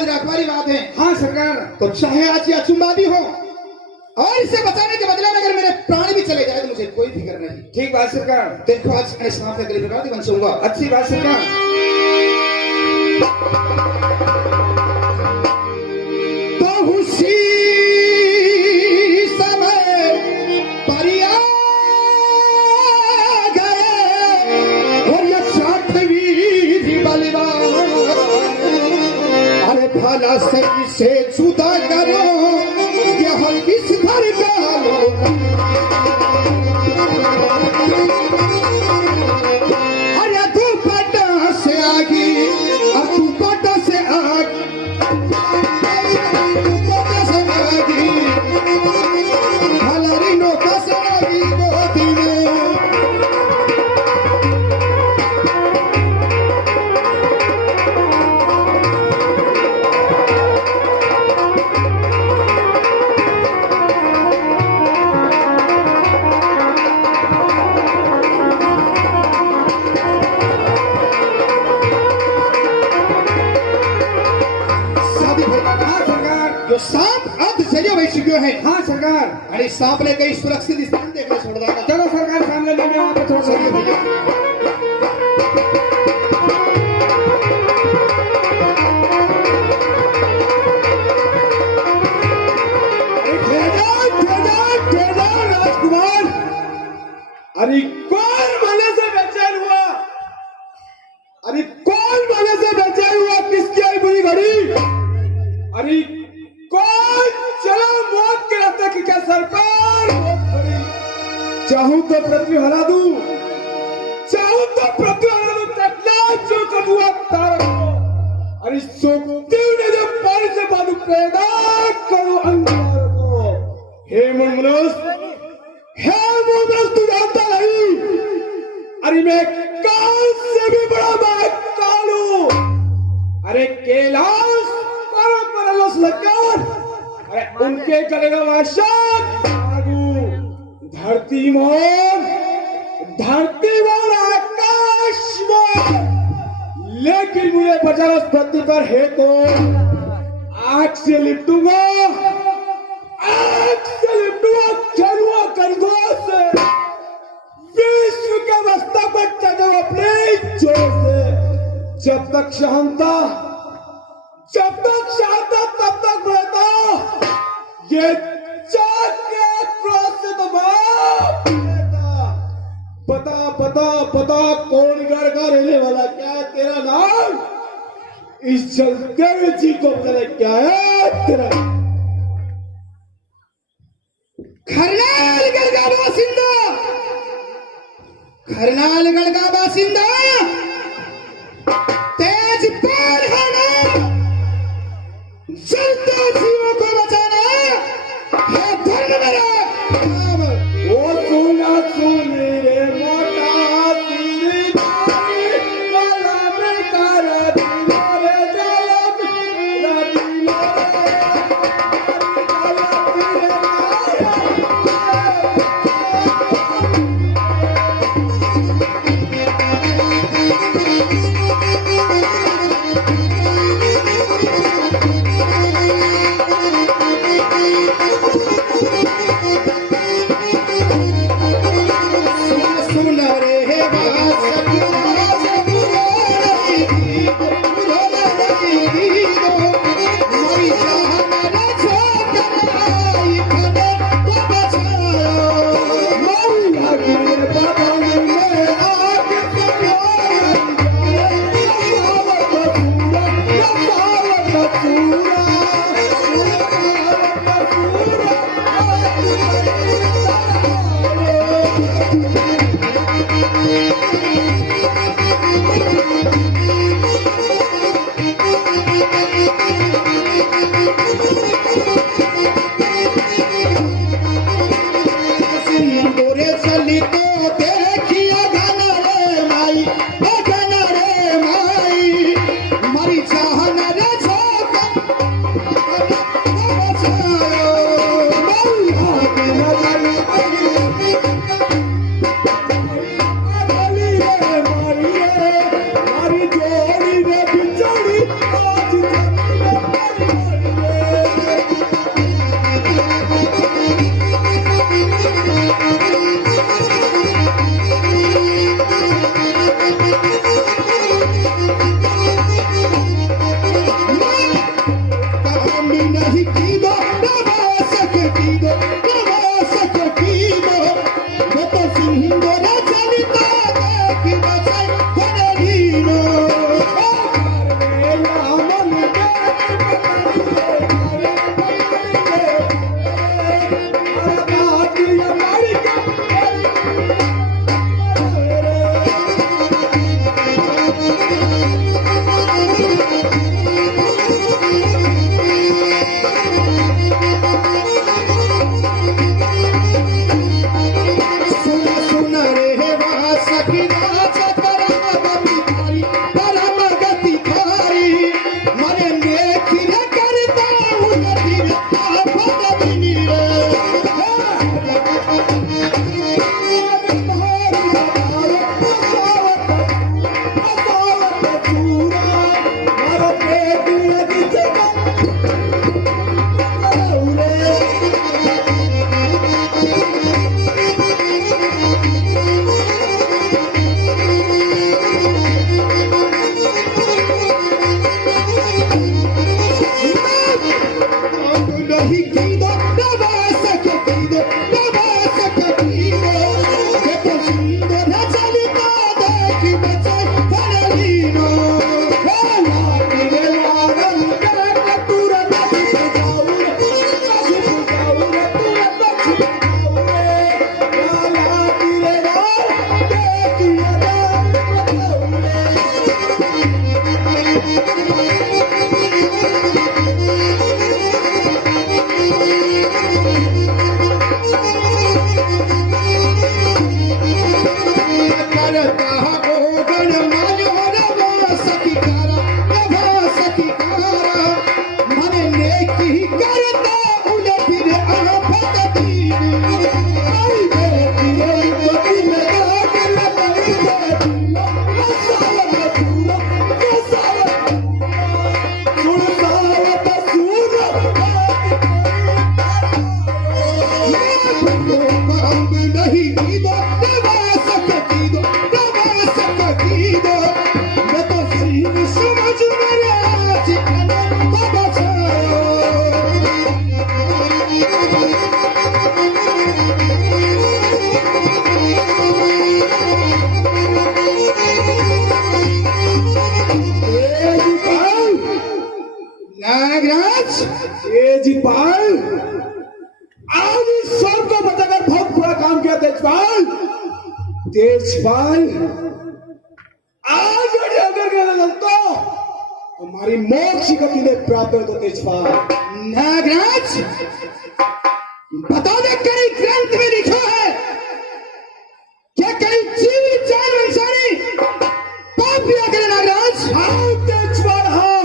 आज रखवाली बात है। हाँ सरकार। तो चाहे आज ये अचुम्बादी हो और इसे बचाने के बदले में अगर मेरे प्राण भी चले जाए तो मुझे कोई फिक्र नहीं। ठीक बात सरकार। देखो आज मैंने सांप के गले में बन चलूंगा। अच्छी बात सरकार। तो उसी समय परिया गए और ये छठवीं बलिवान, अरे भला सही से जुदा करो यह किस भर डालो। अरे तू पटा से आगी और तू पटा से आग, पटा से आगी भला नो का से आगी मोती में। जो सांप अर्ध शरीर वही चुके हैं। हाँ सरकार। अरे सांप ने कहीं सुरक्षित स्थान देखना छोड़ दिया। चलो सरकार सामने ले वहाँ पे छोड़ चलिए सकते भैया। राजकुमार, अरे कौन भले से बेचैन हुआ? अरे कौन भले से बेचैन हुआ? किसकी आई बुरी घड़ी? अरे कौन चलो मौत के रास्ते की क्या सरकार? चाहूं तो पृथ्वी हरा दूं, चाहूं तो पृथ्वी हरा दूं, तकला जो कबुआ तारा को। अरे सोक्तिव ने जो पानी से बालू पैदा करो अंगार को। हे मनुष्य, हे मनुष्य, तू जानता नहीं अरे मैं काल से भी बड़ा महाकाल हूं। अरे कैलाश पर्वत पर अलस लगकर, अरे उनके करेगा वाशात धरती मोर आकाश मोर, लेकिन मुझे बचा उस पृथ्वी पर है तो आग से लिपटूंगा, आग से लिपटूंगा, खेलूंगा खरगोश से, विश्व के मस्तक पर चढ़ूंगा अपने जोर से। जब तक शांता तब तक बढ़ता, ये चार के क्रोध से तो बाप पता कौन घर का रहने वाला, क्या तेरा नाम? इस जलते जी को करे क्या है तेरा? खरनालगढ़ का बासिंदा, खरनालगढ़ का बासिंदा तेज पर होना, जलते जीवों को बचाना है धर्म मेरा। वो सुना सुन रे मोटा तेरी वाला में कारा दिलोरे जलम सुरसावत सूर अंग नहीं दो दबा सकती दो मैं तो सीन समझ मेरा चिकन तो बचाओ नागराज तेजपाल, आज इस सब को बचाकर बहुत बड़ा काम किया तेजपाल। तेजपाल, आज अगर गया तो हमारी मोक्ष की गति में प्राप्त हो तो तेजपाल। नागराज बता दे, कई ग्रंथ में लिखा है क्या कई जीव जान वंशानी पाप किया करे नागराज? हाँ तेजपाल, हाँ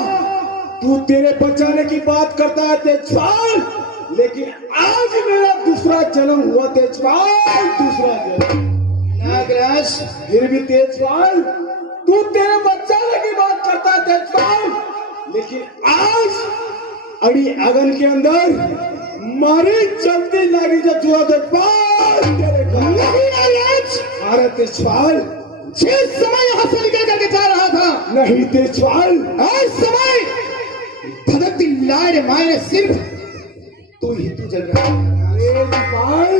तू तेरे बचाने की बात करता है तेजपाल, लेकिन आज मेरा दूसरा जन्म हुआ तेजपाल, दूसरा जन्म। नागराज फिर भी तेजपाल, तू तेरे बचाने की बात करता है तेजपाल, लेकिन आज अड़ी अगन के अंदर मारी चलती लगी जो जुआ तेजपाल तेरे को। नहीं नागराज, अरे तेजपाल, जिस समय यहां से निकल करके जा रहा था, नहीं तेजपाल, आज समय धधकती लाइट मायने सिर्फ तू जल रहा है। तेजपाल,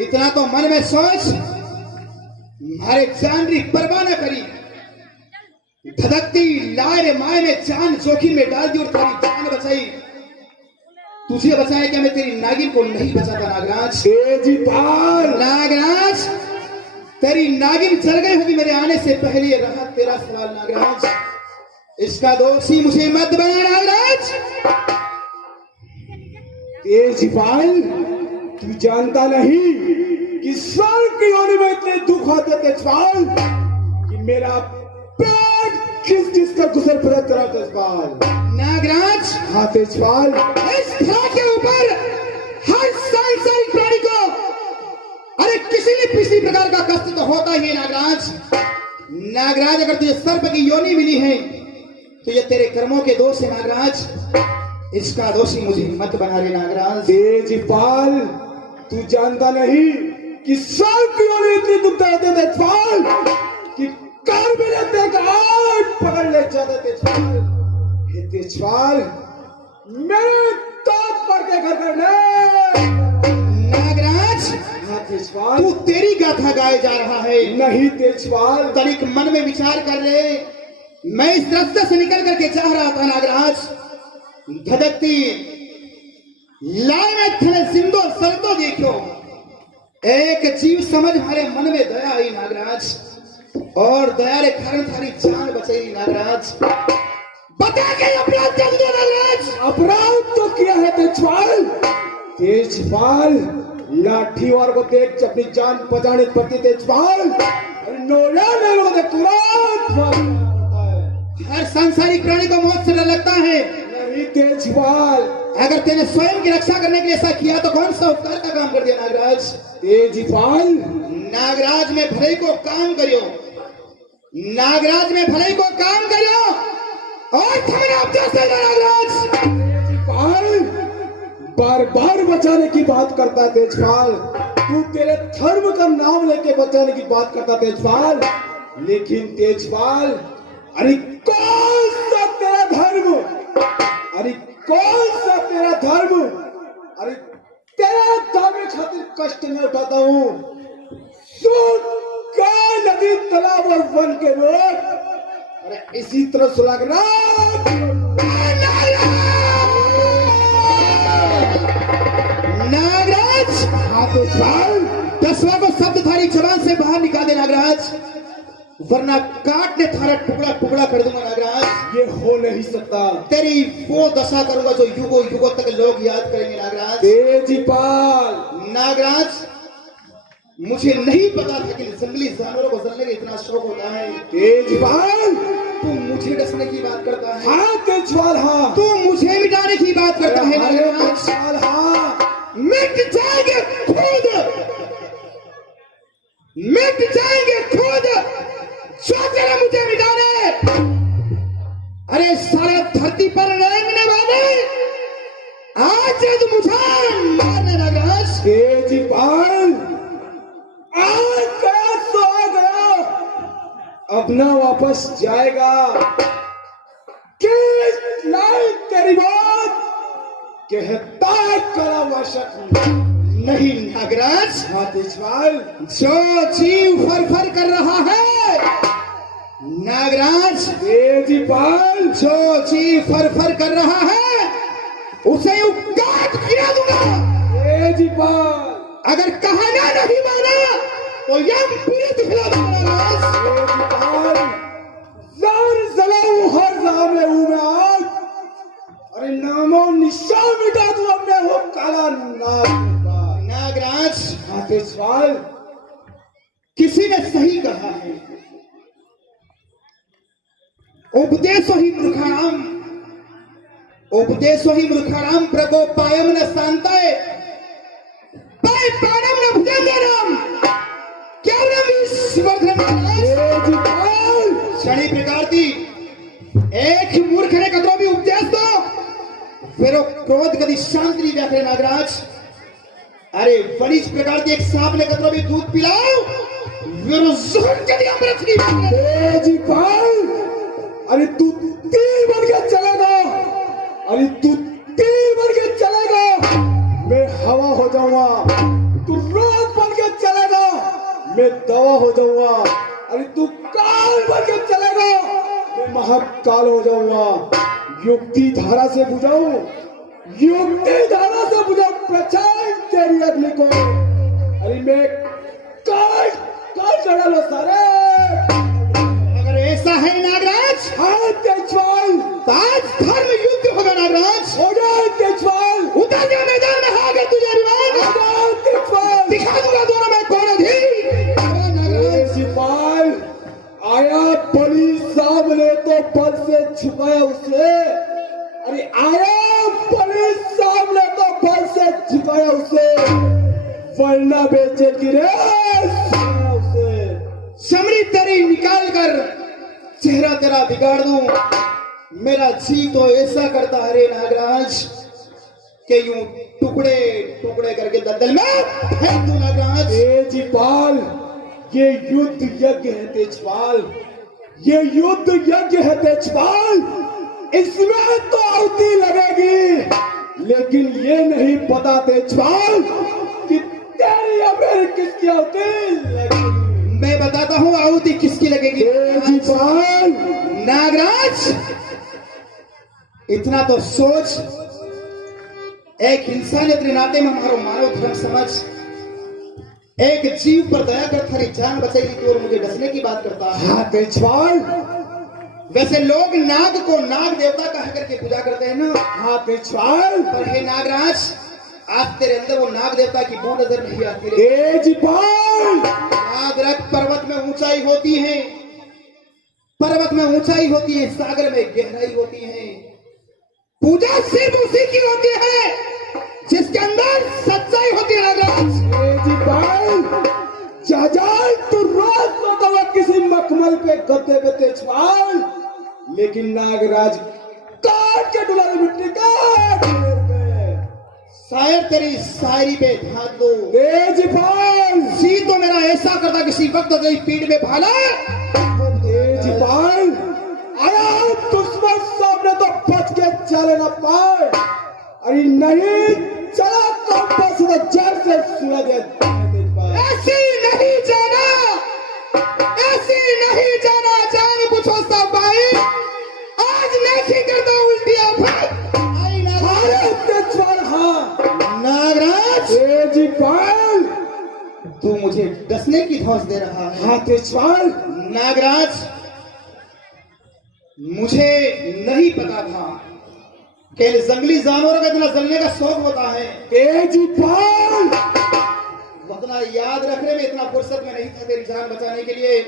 इतना तो मन में सोच, हमारे जान की परवाह न करी, धधकती लाइट मायने जान जोखिम में डाल दी और तेरी जान बचाई। तुझे बचाया क्या मैं तेरी नागिन को नहीं बचाता नागराज? तेजपाल, नागराज तेरी नागिन जल गई होगी मेरे आने से पहले। ये रहा तेरा सवाल नागराज, इसका दोषी मुझे मत बना नागराज। तेजपाल, तू जानता नहीं कि स्वर्ग की योनि में इतने दुख आते तेजपाल कि मेरा पेट किस चीज का गुजर फिर तेरा तेजपाल। नागराज हाँ तेजपाल, इस धरा के ऊपर हर सांसारिक प्राणी को अरे किसी न किसी प्रकार का कष्ट तो होता ही है नागराज। नागराज अगर तुझे सर्प की योनि मिली है तो ये तेरे कर्मों के दोष है नागराज, इसका दोषी मुझे मत बना रे नागराज। तेजपाल, तू जानता नहीं कि स्वर्ग की योनि इतनी दुखता है तेजपाल कि कर भी लेते पकड़ ले जाते तेजपाल। हे तेजपाल, मेरे ताक पड़ के घर करने। नागराज हाँ तेजपाल, तू तेरी गाथा गाए जा रहा है। नहीं तेजपाल, तनिक मन में विचार कर ले, मैं इस रास्ते से निकल करके जा रहा था नागराज, धधकती लाल थले सिंधो सरतो देखो, एक जीव समझ हमारे मन में दया आई नागराज, और दया के कारण थारी जान बचाई नागराज। बता के अपराध कर दो नागराज। अपराध तो किया है तेजपाल। तेजपाल, लाठी वार को देख अपनी जान बचाने पड़ती तेजपाल, नोया नहीं होता तुरंत। हर सांसारिक प्राणी को मौत से डर लगता है। नहीं तेजपाल, अगर तेने स्वयं की रक्षा करने के लिए ऐसा किया तो कौन सा उपकार का काम कर दिया नागराज? तेजपाल, नागराज में भले को काम करियो, नागराज में भले को काम करियो और थमना उपदेश दे नागराज। तेजपाल, बार बार बचाने की बात करता तेजपाल, तू तेरे धर्म का नाम लेके बचाने की बात करता तेजपाल, लेकिन तेजपाल, अरे कौन सा तेरा धर्म, अरे कौन सा तेरा धर्म, अरे तेरा धर्म खातिर कष्ट में उठाता हूँ। सुन का नदी तालाब और वन के रोड, अरे इसी तरह सुलग नागराज। हाँ तेजपाल, दसवा को शब्द थारी जबान से बाहर निकाल दे नागराज, वरना काट ने थारा टुकड़ा टुकड़ा कर दूंगा नागराज। ये हो नहीं सकता। तेरी वो दशा करूंगा जो युगों युगों तक लोग याद करेंगे नागराज। तेजपाल, नागराज मुझे नहीं पता था कि जंगली जानवरों को जलने का इतना शौक होता है। तेजपाल, तू मुझे डसने की बात करता है। हाँ तेजपाल, हाँ तू मुझे मिटाने की बात करता है नागराज। तेजपाल, हाँ मिट जाएंगे खुद, मिट जाएंगे खुद जो तेरा मुझे मिटाने। अरे सारे धरती पर वज्रद मुझे मारने नागराज। तेजपाल आज गया सो आ गया, अब ना वापस जाएगा। किस लायक तेरी बात कहता है कड़ा वशक नहीं नागराज, हाँ तेजपाल, जो जीव फर कर रहा है नागराज, तेजपाल, जो जीव फर कर रहा है उसे यूं काट गिरा दूंगा। तेजपाल, अगर कहना नहीं माना तो यम पूरी दिखला दूंगा नागराज। तेजपाल, जार जलाऊं हर जगह में हूं मैं आज, अरे नामो निशान मिटा दूं अपने वो काला नागराज। हाँ तेजपाल, किसी ने सही कहा है, उपदेशो ही मूर्खाणाम, उपदेशो ही मूर्खाणाम प्रकोपायम न शांताय पाय पाणम न भुजंगरम केवलम ईश्वरधर्म। तेजपाल, क्षणी प्रकार दी एक मूर्ख ने कतरो भी उपदेश दो फिर वो क्रोध कभी शांत नहीं बैठे नागराज। अरे वरिष्ठ प्रकार की एक सांप ने कतरो भी दूध पिलाओ फिर वो जहर कभी अमृत नहीं बैठे। तेजपाल, अरे तू तीर बन के चलेगा, अरे तू तीर बन के चलेगा, मैं हवा हो जाऊंगा। तू रोग बन के चलेगा, मैं दवा हो जाऊंगा। अरे तू काल बन के चलेगा, मैं महाकाल हो जाऊंगा। युक्ति धारा से बुझाऊं, युक्ति धारा से बुझाऊं प्रचार तेरी अग्नि को। अरे मैं काट काट चढ़ा लो सारे। अगर ऐसा है नागराज, हाँ तेजपाल, तो आज धर्म युद्ध होगा नागराज। हो जाए तेजपाल, उतर जा मैदान में, आगे तुझे अभिमान हो जाए तेजपाल, दिखा दूंगा दोनों में कौन अधिक। तेजपाल, आया बलि सामने तो बल से छुपाया उसे। अरे आया बलि सामने तो बल से छुपाया उसे, वरना बेचे गिरे उसे। समरी तेरी निकाल कर चेहरा तेरा बिगाड़ दूं। मेरा जी तो ऐसा करता है रे नागराज कि यूं टुकड़े टुकड़े करके दलदल में फेंक दूं नागराज। तेजपाल, ये युद्ध यज्ञ है तेजपाल, ये युद्ध यज्ञ है तेजपाल। इसमें तो आहुति लगेगी, लेकिन ये नहीं पता तेजपाल कि तेरी या मेरी किसकी आहुति लगेगी। मैं बताता हूं आहुति किसकी लगेगी। तेजपाल, नागराज इतना तो सोच, एक इंसानियत के नाते में हमारो मानव धर्म समझ, एक जीव पर दया कर थारी जान बचाएगी तो और मुझे डसने की बात करता है। हाँ तेजपाल, वैसे लोग नाग को नाग देवता कह करके पूजा करते हैं ना। हाँ तेजपाल, पर हे नागराज, आज तेरे अंदर वो नाग देवता की बू नजर नहीं आती रे। तेजपाल, नागरथ पर्वत में ऊंचाई होती है, पर्वत में ऊंचाई होती है, सागर में गहराई होती है। पूजा सिर्फ उसी की होती है जिसके अंदर सच्चाई होती है नागराज। तेजपाल, जाजाल तू रोज सोता हुआ किसी मखमल पे गद्दे पे तेजपाल, लेकिन नागराज काट के डुला दे मिट्टी काट शायर तेरी शायरी पे ध्यान दो। तेजपाल, जी तो मेरा ऐसा करता किसी वक्त तेरी पीठ में भाला। तेजपाल, आया दुश्मन सामने तो बच के चले ना पाए, अरे नहीं चला तो बस वो जड़ से सूरज है। ऐसी नहीं जाना, ऐसी नहीं जाना, जान पूछो सब भाई, आज नहीं करता उल्टियां फिर आई तेजपाल। हाँ नागराज, तेजपाल, तू मुझे डसने की धौंस दे रहा है। हाँ तेजपाल, नागराज, मुझे नहीं पता था कि जंगली जानवरों का इतना जलने का शौक होता है। तेजपाल, वतना याद रखने में इतना फुर्सत में नहीं था तेरी जान बचाने के लिए,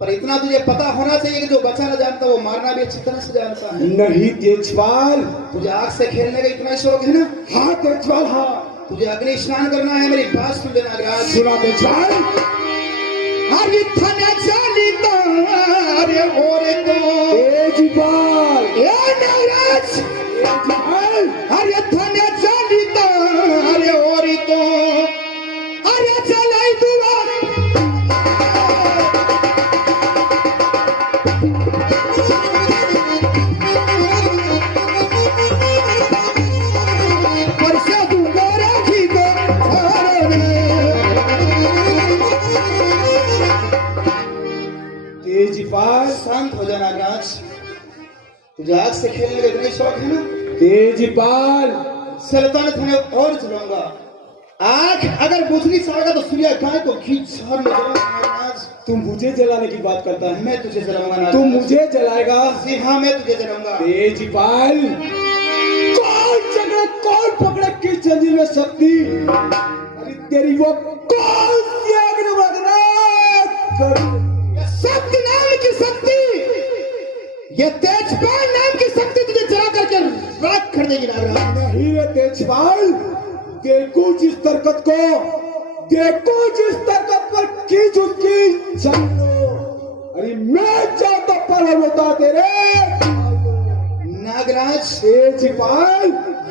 पर इतना तुझे पता होना चाहिए कि जो बचा न जानता वो मारना भी अच्छी तरह से जानता है। नहीं तेजपाल, तुझे आग से खेलने का इतना शौक है ना। हाँ तेजपाल, हाँ तुझे अग्नि स्नान करना है, मेरी बात सुन ले नागराज। सुना तेजपाल, अरे थाने चली तारे और तो तेजपाल, ए नागराज अरे धन्य चलित अरे ओरी तो अरे चलाई दुआर परसा दूंगा राखी को तेजपाल शांत हो जाना नागराज। तुझे आग से खेलने का इतना शौक है ना? तेजपाल सल्तनत में और चलाऊंगा। आग अगर बुझनी चाहेगा तो सूर्य गाय को खींच छाड़ में जलाऊंगा नागराज। तू मुझे जलाने की बात करता है? मैं तुझे जलाऊंगा नागराज। तू मुझे जलाएगा? जी हाँ, मैं तुझे जलाऊंगा। तेजपाल कौन पकड़े किस जंजीर में शक्ति? अरे तेरी वो कौन सी आग ने शक्ति नाम की शक्ति, ये तेजपाल नाम की शक्ति तुझे जला करके राख कर देगी नागराज। नहीं है तेजपाल, देखो जिस ताकत को, देखो जिस ताकत पर खींच उसकी चलो। अरे मैं चाहता पर होता तेरे नागराज। तेजपाल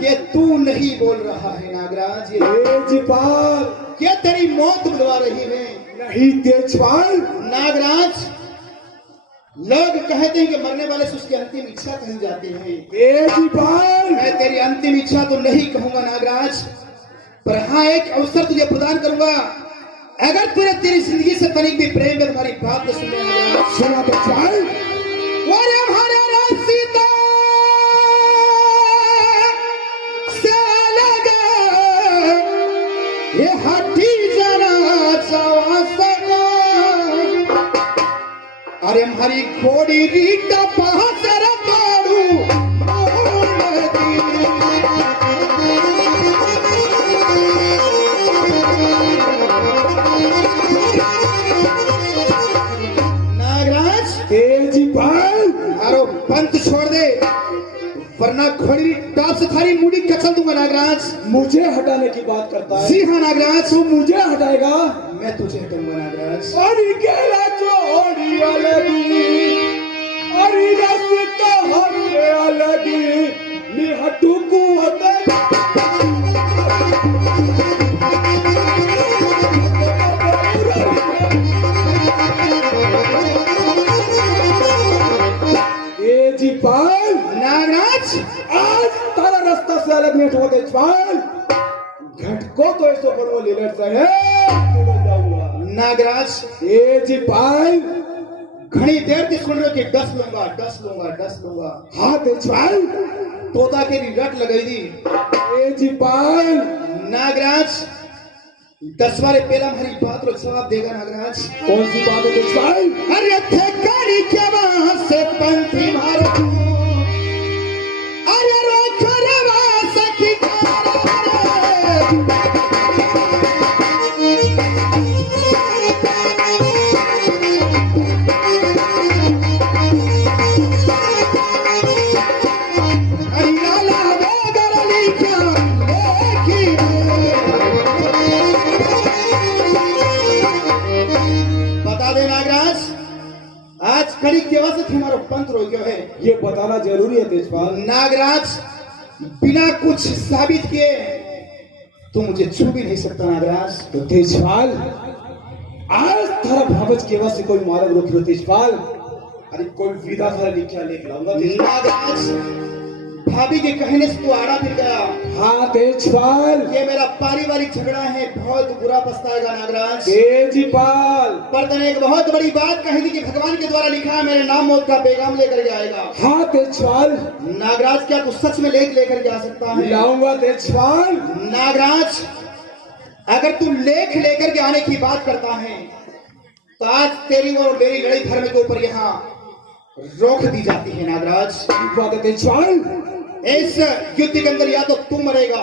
ये तू नहीं बोल रहा है नागराज, तेजपाल ये तेरी मौत बुलवा रही है। नहीं तेजपाल। नागराज, लोग कहते हैं कि मरने वाले से उसकी अंतिम इच्छा कही जाती है। तेजपाल मैं तेरी अंतिम इच्छा तो नहीं कहूंगा नागराज, पर हाँ एक अवसर तुझे प्रदान करूंगा। अगर तुझे तेरी जिंदगी से तनिक भी प्रेम है, तुम्हारी बात तो सुनने नागराज। सुना तेजपाल। वारे हमारे रास्ता से लगा ये हटी जरा सवासना। अरे हमारी घोड़ी रीटा पहाड़ पाड़ू नागराज। तेजपाल अरे पंथ छोड़ दे, वरना घोड़ी टाप से थारी मुड़ी कचल दूंगा नागराज। मुझे हटाने की बात करता है? जी हाँ नागराज। तू मुझे हटाएगा? मैं तुझे हटाऊंगा नागराज। अरे केला चोरी अलगी, अरे रास्ता हमसे अलगी, मैं हटू को तेजपाल नागराज, आज तारा रास्ता से अलग नहीं हो तेजपाल। घटको तो ऐसो बड़ो लीलर से है नागराज। तेजपाल घनी देर से सुन रहे हो कि डस लूंगा डस लूंगा डस लूंगा। हाँ तेजपाल तोता के रट लगाई दी। तेजपाल नागराज, 10 बारे पहला हमारी बात रो जवाब देगा नागराज। कौन सी बात है तेजपाल? अरे थे गाड़ी के वहां से पंथी मारो, अरे रोक रवा सखी खड़ी केवा से हमारा पंथ रो गया है, ये बताना जरूरी है तेजपाल। नागराज, बिना कुछ साबित किए तू मुझे छू भी नहीं सकता नागराज। तो तेजपाल आज थारा भावज केवा से कोई मालूम रोक लो तेजपाल। अरे कोई विदा थारा लिखा लेख लाऊंगा नागराज। भाभी के कहने से तू आड़ा फिर गया। हाँ तेजपाल, ये मेरा पारिवारिक झगड़ा है, बहुत बुरा पछताएगा नागराज। तेजपाल पर तने एक बहुत बड़ी बात कही थी कि भगवान के द्वारा लिखा है मेरे नाम मौत का पैगाम लेकर के आएगा। हाँ तेजपाल। नागराज, क्या तू सच में लेकर के आ सकता है? लाऊंगा तेजपाल। नागराज, अगर तू लेख लेकर के आने की बात करता है तो आज तेरी और मेरी लड़ाई धर्म के ऊपर यहाँ रोक दी जाती है नागराज। बात है तेजपाल। इस युद्ध के अंदर या तो तू मरेगा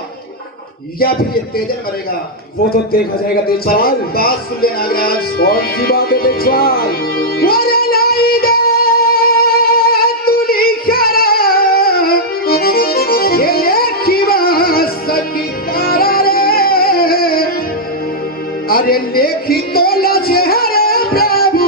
या फिर ये तेजन मरेगा। वो तो देखा जाएगा तेजपाल। बात सुन ले नागराज। कौन सी बात है तेजपाल? अरे लेखी तो लचहरे प्रभु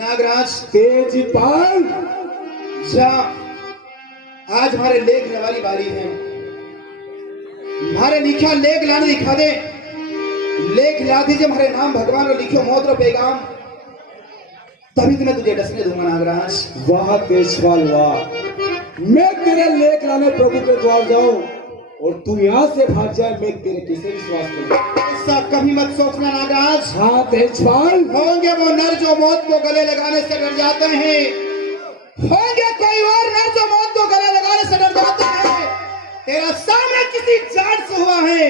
नागराज तेजपाल, जा, आज हमारे लेख लेने वाली बारी है। हमारे लिखा लेख लाने दिखा दे। लेख ला दीजिए हमारे नाम भगवान और लिखो मौत और पैगाम, तभी तो मैं तुझे डसने दूंगा नागराज। वाह तेजपाल वाह, मैं तेरे लेख लाने प्रभु के द्वार जाऊं और तू यहाँ से भाग जाए, मैं तेरे किसे विश्वास करूं? ऐसा कभी मत सोचना नागराज। हाँ तेजपाल, होंगे वो नर जो मौत को गले लगाने से डर जाते हैं, होंगे कोई और नर जो मौत को गले लगाने से डर जाते हैं। तेरा सामने किसी जाट से हुआ है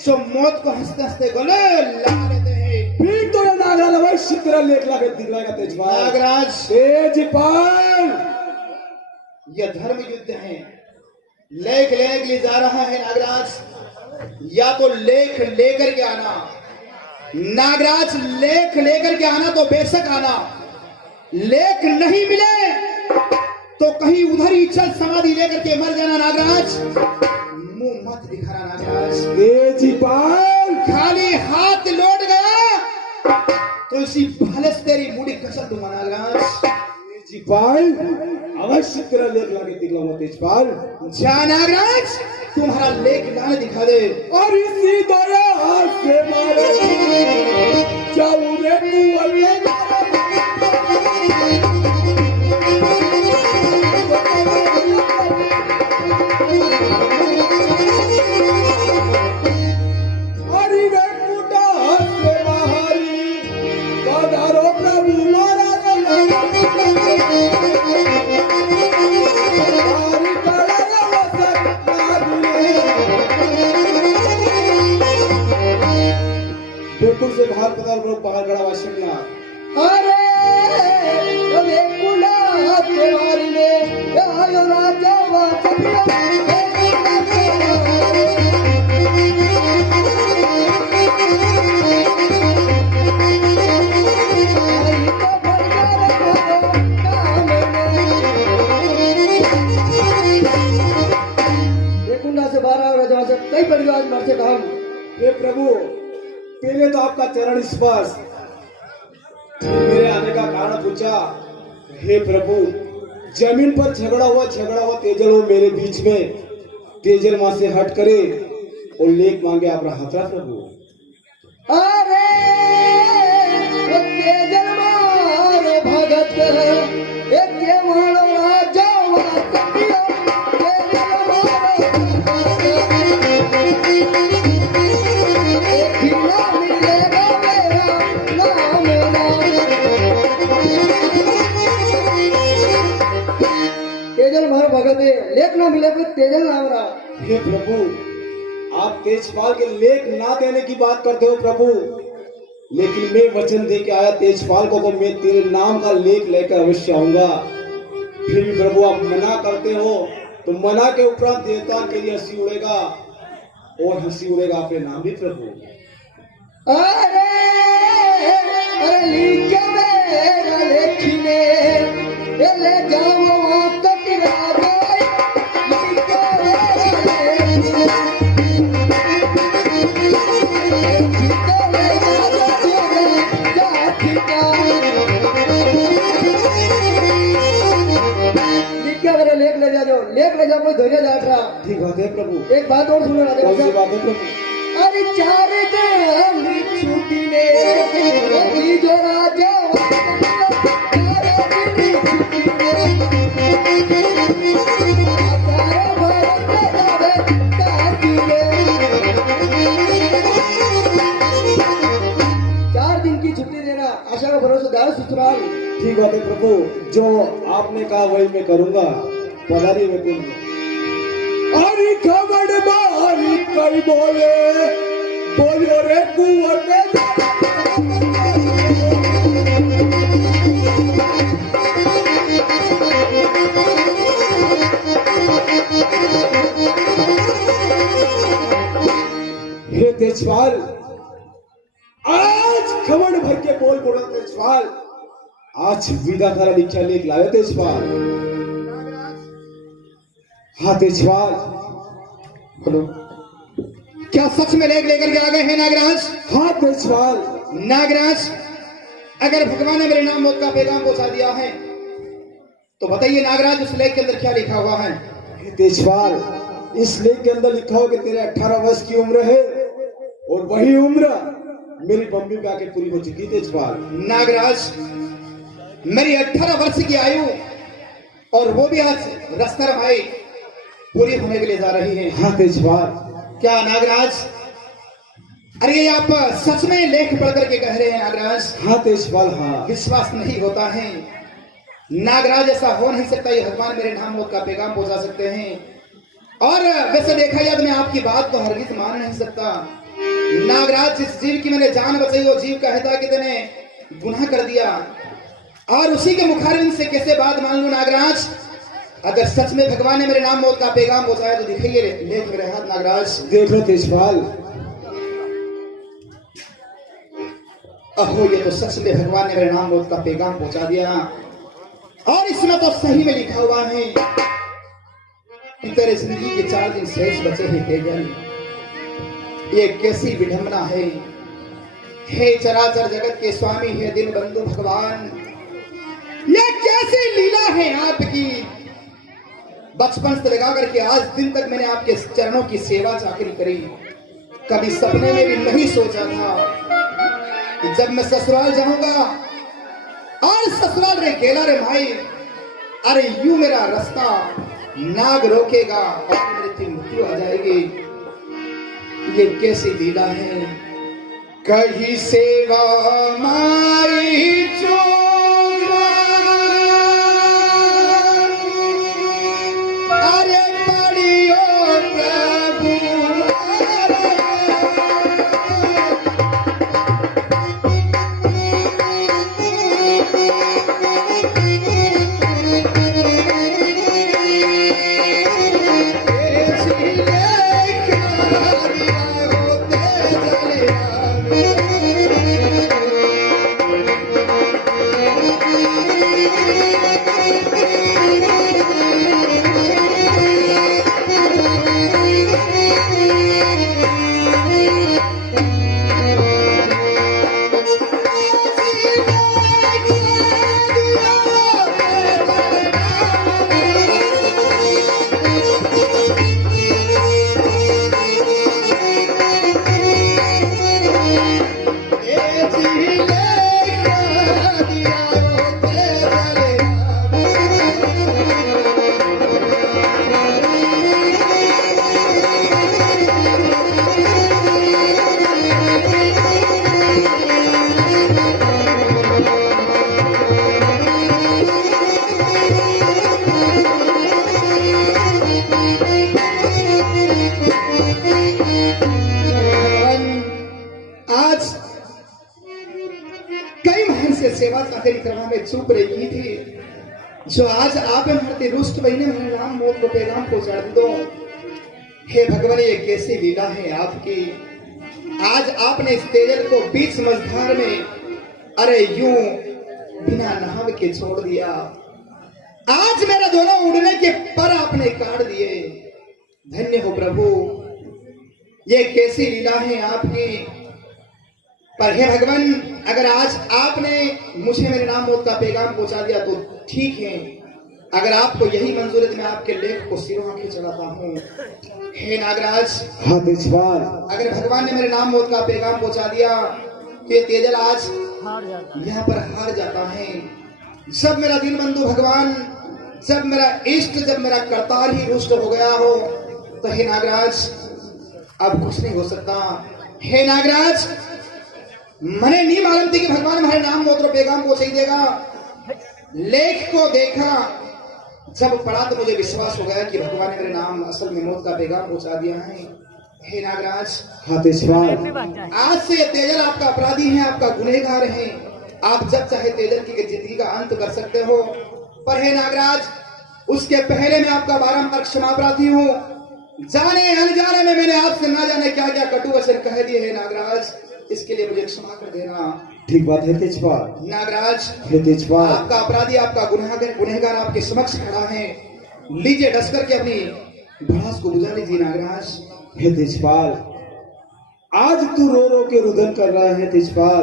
जो मौत को हंसते हंसते गले लगा लेते हैं। फिर तो नागराज अवश्य तेरा लेख लाके दिखलाएगा तेजपाल। नागराज तेजपाल, यह धर्म युद्ध है, लेख लेने के लिए जा रहा है नागराज। या तो लेख लेकर के आना नागराज, लेख लेकर के आना तो बेशक आना, लेख नहीं मिले तो कहीं उधर ही चल समाधि लेकर के मर जाना नागराज। मुंह मत दिखाना नागराज। तेजपाल, खाली हाथ लौट गया तो इसी भाले से तेरी मुड़ी कसर दूंगा नागराज। तेजपाल, अवश्य तेरा लेख लाके दिखलाऊंगा तेजपाल। जा नागराज, तुम्हारा लेख लाने दिखा दे। और इसी दौरा हाथ से मारे जाऊं रे कुंवरिया। हरि वे कुटा हाथ से बाहरी पधारो प्रभु मारा बिल्कुल से बाहर पधार लोग पहाड़ गड़ा वाशिमला। अरे वे कुला त्योहारी ने आयो राजा से 12 राजा से कई परिवार मर से काम। हे प्रभु, पहले तो आपका चरण स्पर्श, मेरे आने का कारण पूछा। हे प्रभु, जमीन पर झगड़ा हुआ तेजल हो मेरे बीच में, तेजल वहां से हट करे और लेख मांगे आप रहा प्रभु। अरे वो तेजल मारे भगत एक के मारो राजा वासपिया तेजल मारे एक ही नाम मिलेगा मेरा नाम तेजल मारो भगत लेख ना मिले फिर तेजल नाम रहा। हे प्रभु, आप तेजपाल के लेख ना देने की बात करते हो प्रभु, लेकिन मैं वचन दे के आया तेजपाल को, तो मैं तेरे नाम का लेख लेकर अवश्य आऊंगा। फिर भी प्रभु आप मना करते हो, तो मना के उपरांत देवता के लिए हंसी उड़ेगा और हंसी उड़ेगा अपने नाम भी प्रभु। अरे अरे लिखे मेरा लेखिने ले जाओ आप तक राजा लिखे मेरा लेखिने लेख ले जाओ, लेख ले जाओ, कोई धोने जा रहा। ठीक बात है प्रभु। एक बात और सुनो राजा। कौन सी बात है प्रभु? अरे 4 दिन छुट्टी ने जो राजा आशा का भरोसा दार ससुराल। ठीक बात है प्रभु, जो आपने कहा वही मैं करूंगा। पधारी में कुंड अरे खबर मारी कई बोलो रे कुंवर में हे तेजपाल, आज खबर भर के बोल बोला तेजपाल, आज विदा का लिखा लेख लायो तेजपाल। हाँ तेजपाल, बोलो क्या सच में लेख लेकर के आ गए हैं नागराज? हाँ तेजपाल। नागराज, अगर भगवान ने मेरे नाम मौत का पैगाम पहुंचा दिया है तो बताइए नागराज, उस लेख के अंदर क्या लिखा हुआ है? तेजपाल, इस लेख के अंदर लिखा हो कि तेरे 18 वर्ष की उम्र है और वही उम्र मेरी मम्मी पे आके पूरी हो चुकी। तेजपाल, नागराज, मेरी 18 वर्ष की आयु और वो भी आज रस्तर भाई पूरी होने के लिए जा रही है। हाँ तेजपाल। क्या नागराज, अरे ये आप सच में लेख पढ़ करके कह रहे हैं नागराज? हाँ तेजपाल, हाँ। विश्वास नहीं होता है नागराज, ऐसा हो नहीं सकता। ये भगवान मेरे नाम मौत का पैगाम पहुंचा सकते हैं। और वैसे देखा जाए तो मैं आपकी बात तो हरगिज मान नहीं सकता नागराज। जिस जीव की मैंने जान बचाई वो जीव कहता कि तूने गुनाह कर दिया और उसी के मुखारबिन से कैसे बात मान लूं नागराज? अगर सच में भगवान ने मेरे नाम मौत का पैगाम पहुंचाया तो दिखाइए लेख मेरे हाथ नागराज। देखो तेजपाल, अहो ये तो सच में भगवान ने मेरे नाम मौत का पैगाम पहुंचा दिया। और इसमें तो सही में लिखा हुआ है कि तेरे जिंदगी के 4 दिन शेष बचे हैं तेजल। ये कैसी विडंबना है। हे चराचर जगत के स्वामी, हे दिन बंधु भगवान, ये कैसी लीला है आपकी। बचपन से लगा करके आज दिन तक मैंने आपके चरणों की सेवा चाकरी करी। कभी सपने में भी नहीं सोचा था कि जब मैं ससुराल जाऊंगा और ससुराल रे गेला रे भाई, अरे यूं मेरा रास्ता नाग रोकेगा और मेरी मृत्यु आ जाएगी। ये कैसी लीला है। कहीं सेवा मारी चोरा, अरे पड़ियो प्रभु सेवा चाकरी करवा में चूक रही थी, जो आज आप हमारे रुष्ट बहने मेरे राम मौत को पैगाम पहुंचा दो। हे भगवान, ये कैसी लीला है आपकी। आज आपने इस तेजल को बीच मझधार में अरे यूं बिना नहाव के छोड़ दिया। आज मेरा दोनों उड़ने के पर आपने काट दिए। धन्य हो प्रभु, ये कैसी लीला है आपकी। पर हे भगवान, अगर आज आपने मुझे मेरे नाम मौत का पैगाम पहुंचा दिया तो ठीक है। अगर आपको यही मंजूर है तो मैं आपके लेख को सिरों आंखें चढ़ाता हूँ। हे नागराज, हाँ तेजपाल, अगर भगवान ने मेरे नाम मौत का पैगाम पहुंचा दिया तो ये तेजल आज यहाँ पर हार जाता है। जब मेरा दिन बंधु भगवान, जब मेरा इष्ट, जब मेरा करतार ही रुष्ट हो गया हो तो हे नागराज अब कुछ नहीं हो सकता। हे नागराज, मैंने नहीं मालूम थी कि भगवान हमारे नाम मौत और पैगाम पहुंचा ही देगा। लेख को देखा, जब पढ़ा तो मुझे विश्वास हो गया कि भगवान ने मेरे नाम असल में मौत का पैगाम पहुंचा दिया है। हे नागराज, हाँ तेजपाल, आज से तेजल आपका अपराधी है, आपका गुनहगार है। आप जब चाहे तेजल की जिंदगी का अंत कर सकते हो। पर हे नागराज, उसके पहले मैं आपका बारंबार क्षमा प्रार्थी हूँ। जाने अनजाने में मैंने आपसे ना जाने क्या क्या कटु वचन कह दिए है नागराज, इसके लिए मुझे क्षमा कर देना। ठीक बात है तेजपाल। नागराज, हे तेजपाल, आपका अपराधी, आपका गुनहगार आपके समक्ष खड़ा है। लीजिए, डस करके अपनी भड़ास को बुझा लीजिए नागराज। हे तेजपाल, आज तू रो रो के रुदन कर रहा है तेजपाल,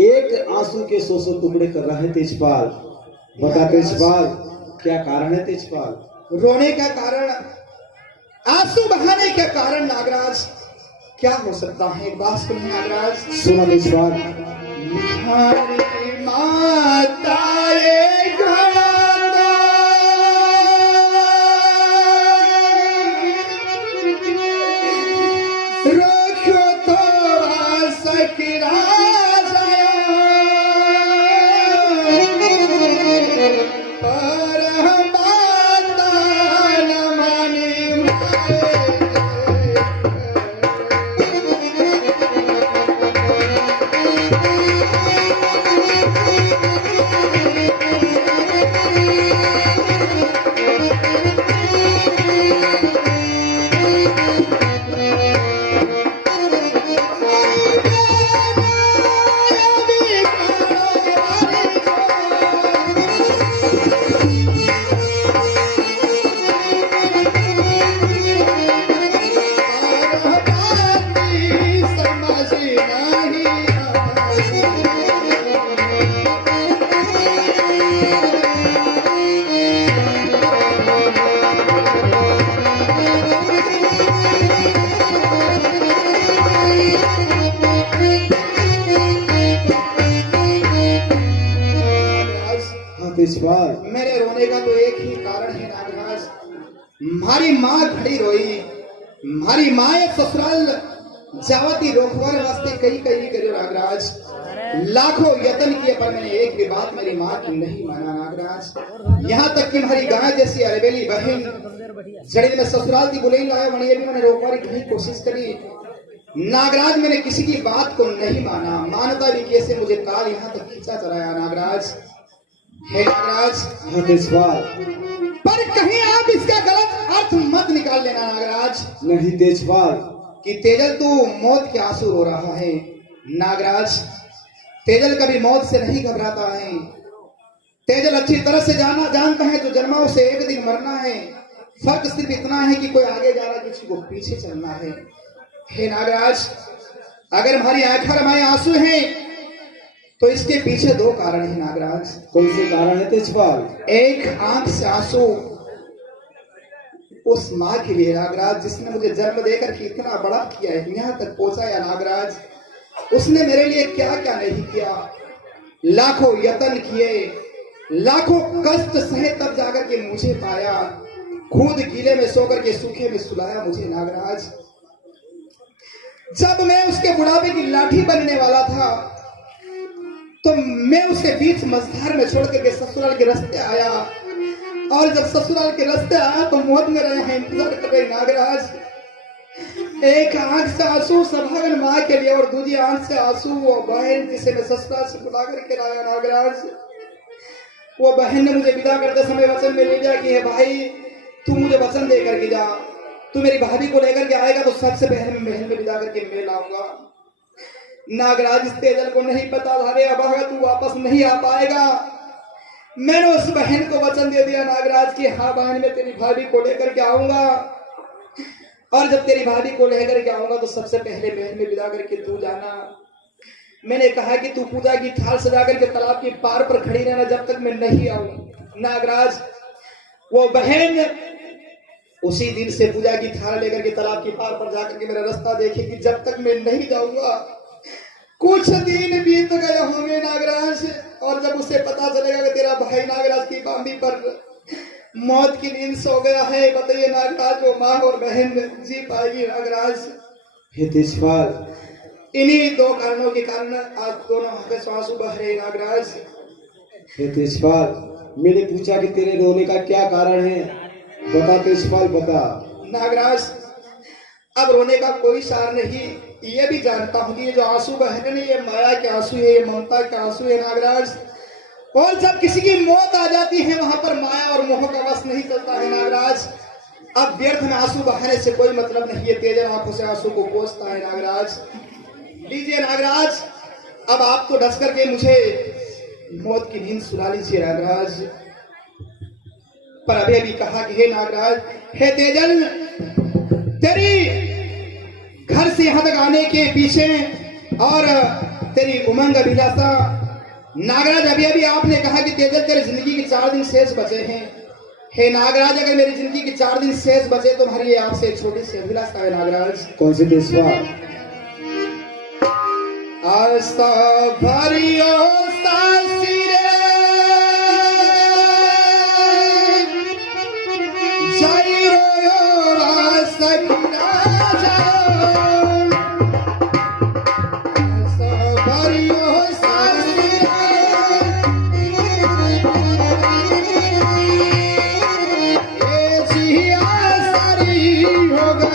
एक आंसू के 100 टुकड़े कर रहा है तेजपाल। बता तेजपाल, क्या कारण है तेजपाल? रोने का कारण, आंसू बहाने का कारण नागराज क्या हो सकता है? एक बात सुनिए नागराज। सुना तेजपाल। हमारी माता रे घड़ा रखो थोड़ा सकरा पर माता न माने तेजपाल। मेरे रोने का तो एक ही कारण है नागराज, हमारी माँ खड़ी रोई, हमारी माँ एक ससुराल जावती रोकवार वास्ते कई कई करो नागराज, लाखों यत्न किए पर मैंने एक भी बात मेरी माँ की नहीं माना नागराज। यहाँ तक कि हमारी गाय जैसी अरबेली बहन जड़ी में ससुराल की बुलाई लाया मैंने, ये भी मैंने रोकवारी की कोशिश करी नागराज। मैंने किसी की बात को नहीं माना, मानता भी कैसे मुझे काल यहाँ तक खींचा चलाया नागराज। हे नागराज। हाँ तेजपाल। पर कहीं आप इसका गलत अर्थ मत निकाल लेना नागराज। नहीं तेजपाल। कि तेजल तू मौत के आंसू रो रहा है। नागराज, तेजल कभी मौत से नहीं घबराता है। तेजल अच्छी तरह से जानता है जो जन्मा उसे एक दिन मरना है। फर्क सिर्फ इतना है कि कोई आगे जा रहा है, किसी को पीछे चलना है। हे नागराज, अगर हमारी आंखें रमाए आंसू हैं तो इसके पीछे दो कारण है नागराज। कौन से कारण है तेजपाल? एक आंख से आंसू उस माँ के लिए नागराज जिसने मुझे जन्म देकर के इतना बड़ा किया है, यहाँ तक पहुंचाया नागराज। उसने मेरे लिए क्या क्या नहीं किया, लाखों यत्न किए, लाखों कष्ट सहे तब जाकर के मुझे पाया। खुद गीले में सोकर के सूखे में सुलाया मुझे नागराज। जब मैं उसके बुढ़ापे की लाठी बनने वाला था तो मैं उसे बीच मझधार में छोड़ करके ससुराल के रास्ते आया, और जब ससुराल के रास्ते आया तो मौत में रहे इंतजार कर रही नागराज। एक आंख से आंसू सभागन माँ के लिए और दूसरी आंख से आंसू वो बहन जिसे मैं ससुराल से बुला करके लाया नागराज। वो बहन ने मुझे विदा करते समय वचन में ले लिया कि हे भाई, तू मुझे वचन दे करके जा, तू मेरी भाभी को लेकर के आएगा तो सबसे पहले मैं महल में विदा करके मैं लाऊंगा। नागराज, इस तेजल को नहीं पता था रे अभागा तू वापस नहीं आ पाएगा। मैंने उस बहन को वचन दे दिया नागराज कि हाँ बहन, मैं तेरी भाभी को लेकर के आऊंगा, और जब तेरी भाभी को लेकर के आऊंगा तो सबसे पहले महल में विदा करके तू जाना। मैंने कहा कि तू पूजा की थाल सजा करके तालाब के पार पर खड़ी रहना जब तक मैं नहीं आऊं। नागराज, वो बहन उसी दिन से पूजा की थाल लेकर के तालाब के पार पर जाकर के मेरा रास्ता देखेगी। जब तक मैं नहीं जाऊंगा कुछ दिन बीत गए होंगे नागराज, और जब उसे पता चलेगा कि तेरा भाई नागराज की बांदी पर मौत की नींद सो गया है, बताइए नागराज वो माँ और बहन जी पाएगी नागराज? हे तेजपाल, इन्हीं दो कारणों के कारण आज दोनों आंखें से आंसू बह रहे नागराज। हे तेजपाल, मैंने पूछा कि तेरे रोने का क्या कारण है, बता तेजपाल बता। नागराज, अब रोने का कोई सार नहीं, ये भी जानता हूँ कि ये जो आंसू बहने नहीं, ये माया के आंसू है, ये ममता के आंसू है नागराज। और जब किसी की मौत आ जाती है वहां पर माया और मोह का वश नहीं चलता है नागराज। अब व्यर्थ में आंसू बहाने से कोई मतलब नहीं है, तेजल आंखों से आंसू को पोंछता है नागराज। लीजिए नागराज, अब आप तो डस करके मुझे मौत की नींद सुला लीजिए नागराज। पर अभी अभी कहा कि हे नागराज, हे तेजल, तेरी घर घर से यहाँ तक आने के पीछे और तेरी उमंग अभिलाषा नागराज, अभी अभी आपने कहा कि तेजल तेरी जिंदगी के 4 दिन शेष बचे हैं। हे नागराज, अगर मेरी जिंदगी के 4 दिन शेष बचे तो हमारी आपसे एक छोटी सी अभिलाषा है नागराज। कौन सी तेजपाल? आस्था भरियो सासिरे जयरो वासना जाओ, आस्था भरियो सासिरे ये जिया सारी हो गई।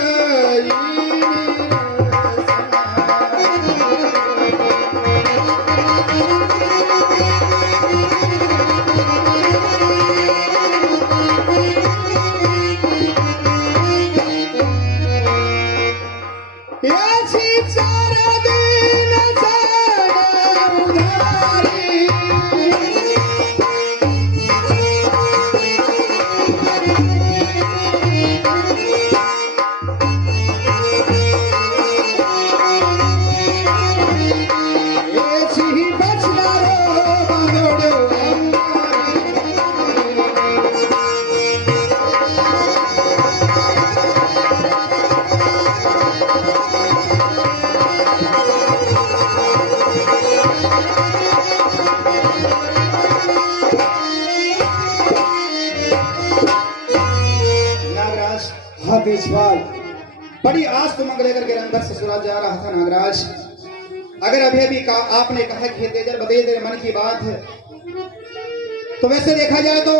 हाँ तेजपाल। बड़ी आस तुमंग लेकर के रंगभर ससुराल जा रहा था नागराज। अगर अभी अभी आपने कहा कि तेजल बताइए तेरे मन की बात है, तो वैसे देखा जाए तो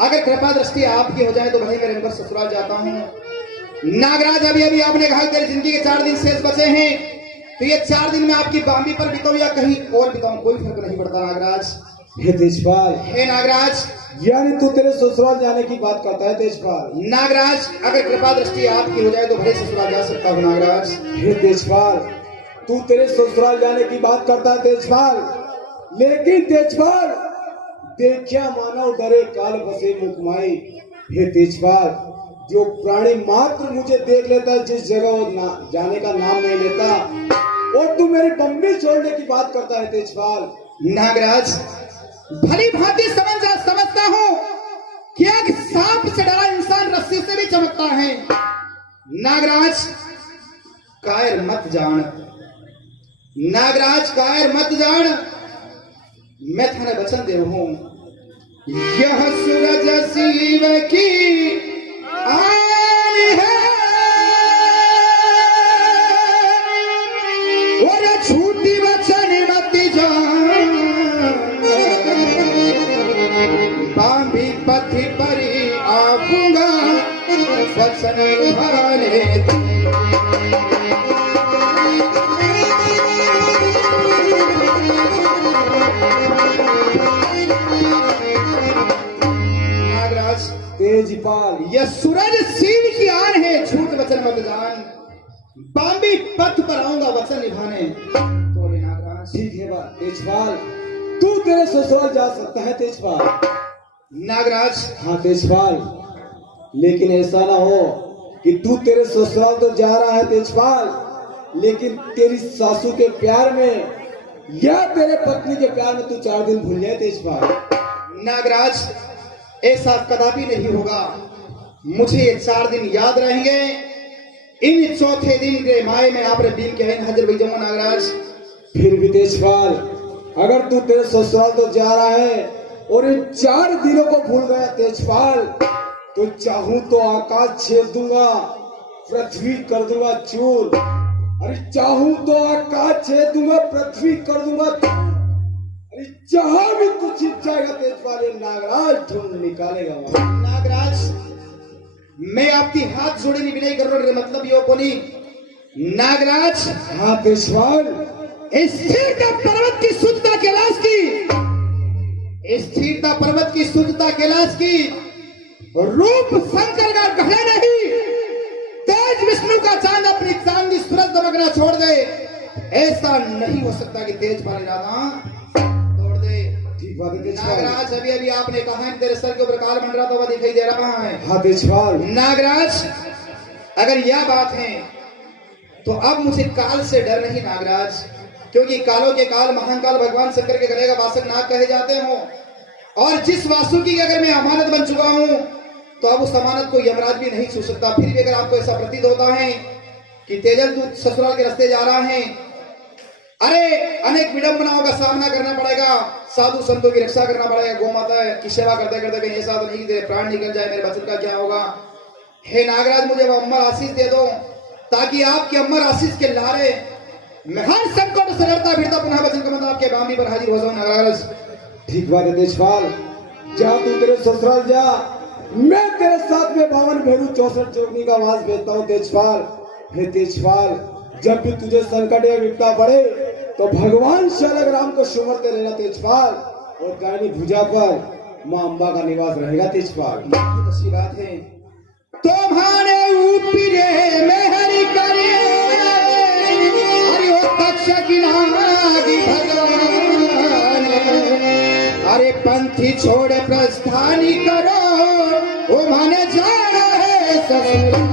अगर कृपा दृष्टि आपकी हो जाए तो भाई मैं रंगभर ससुराल जाता हूँ। नागराज, अभी अभी आपने कहा तेरी जिंदगी के 4 दिन शेष बचे हैं, तो ये 4 दिन में आपकी बामी पर बिताऊं या कहीं और बिताऊं कोई फर्क नहीं पड़ता नागराज। हे तेजपाल, हे नागराज, यानी तू तेरे ससुराल जाने की बात करता है तेजपाल? नागराज, अगर कृपा दृष्टि आपकी हो जाए तो भले ससुराल जा सकता हूँ नागराज। हे तेजपाल, तू तेरे ससुराल जाने की बात करता है तेजपाल, लेकिन तेजपाल देखा मानव डरे काल बसे मुकमाई। हे तेजपाल, जो प्राणी मात्र मुझे देख लेता है जिस जगह वो जाने का नाम नहीं लेता, और तू मेरी बम्बी छोड़ने की बात करता है तेजपाल। नागराज, भली भांति समझता हूँ कि एक सांप से डरा इंसान रस्सी से भी चमकता है। नागराज, कायर मत जान, नागराज कायर मत जान, मैं थाने वचन दे हूं, यह सूरज शिव की आन है और झूठी वचन मत जान, बांधी पथि परी आऊंगा वचन निभाने। तेजपाल, यह सूरज शिव की आन है, झूठ वचन मत जान, बांबी पथ पर आऊंगा वचन निभाने। तो नागराज, ठीक है बात तेजपाल, तू तेरे ससुराल जा सकता है तेजपाल। नागराज, हाँ तेजपाल, लेकिन ऐसा ना हो कि तू तेरे ससुराल तो जा रहा है तेजपाल, लेकिन तेरी सासू के प्यार में या तेरे पत्नी के प्यार में तू 4 दिन भूल जाए तेजपाल। नागराज, ऐसा कदापि नहीं होगा, मुझे ये 4 दिन याद रहेंगे। इन चौथे दिन के माए में आपने दिन के हाजिर भाई जमा नागराज। फिर भी तेजपाल, अगर तू तेरे ससुराल तो जा रहा है और इन 4 दिनों को भूल गया तेजपाल, तो चाहूं तो आकाश छेद दूंगा, पृथ्वी कर दूंगा चूर। अरे चाहूं तो आकाश छेद दूंगा, पृथ्वी कर दूंगा चूर। अरे जहां भी तू छिप जाएगा तेजपाल, ये नागराज ढूंढ निकालेगा। नागराज, मैं आपकी हाथ जोड़े नहीं विनय कर रहा, मतलब यो कोनी नागराज। हाँ तेजपाल, स्थिरता पर्वत की शुद्धता कैलाश की, स्थिरता पर्वत की शुद्धता कैलाश की, रूप शंकर का गहरा नहीं, तेज विष्णु का चांद अपनी चांदी सूरज दमकना छोड़ दे, ऐसा नहीं हो सकता कि तेज पानी राधा तोड़ दे। ठीक बात है तेजपाल। नागराज, अभी अभी आपने कहा है तेरे सर के ऊपर काल मंडराता हुआ दिखाई दे रहा है। हाँ तेजपाल। नागराज, अगर यह बात है तो अब मुझे काल से डर नहीं नागराज, क्योंकि कालों के काल महाकाल भगवान शंकर के गले का वासक नाग कहे जाते हो। और जिस वासुकी की अगर मैं अमानत बन चुका हूं तो अब उस अमानत को यमराज भी नहीं छू सकता। फिर भी अगर आपको ऐसा प्रतीत होता है कि तेजल तू ससुराल के रास्ते जा रहा है, अरे अनेक विडंबनाओं का सामना करना पड़ेगा, साधु संतों की रक्षा करना पड़ेगा, गौ माता की सेवा करते करते कहीं ऐसा तो नहीं कि तेरे प्राण निकल जाए, मेरे बचन का क्या होगा। हे नागराज, मुझे वो अमर आशीष दे दो, ताकि आपके अमर आशीष के लारे मैं हर संकट से लड़ता फिरता पुनः वचन का आपके बामी पर हाजिर हो जाऊं नागराज। ठीक बात है तेजपाल, जा तू तेरे ससुराल जा, मैं तेरे साथ में 52 भेरू 64 जोगनी का आवाज भेजता हूँ तेजपाल। हे तेजपाल, जब भी तुझे संकट या विपदा पड़े तो भगवान शालग्राम को सुमरते रहना तेजपाल, और दाहिनी भुजा पर मां अंबा का निवास रहेगा तेजपाल। अच्छी बात है। तुम्हारे ऊपरे मेहर करे अरे ओ तक्षक नागी भगवान, अरे पंथी छोड़ प्रस्थानी करो, वो माने जाना है ससुराल।